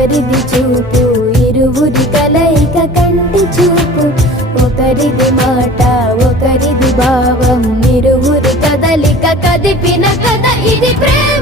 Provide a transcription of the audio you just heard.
ఒకరిది చూపు ఇరువురి కలయిక కంటి చూపు, ఒకరిది మాట ఒకరిది భావం ఇరువురి కదలిక కదిపిన కథ ఇది ప్రేమ.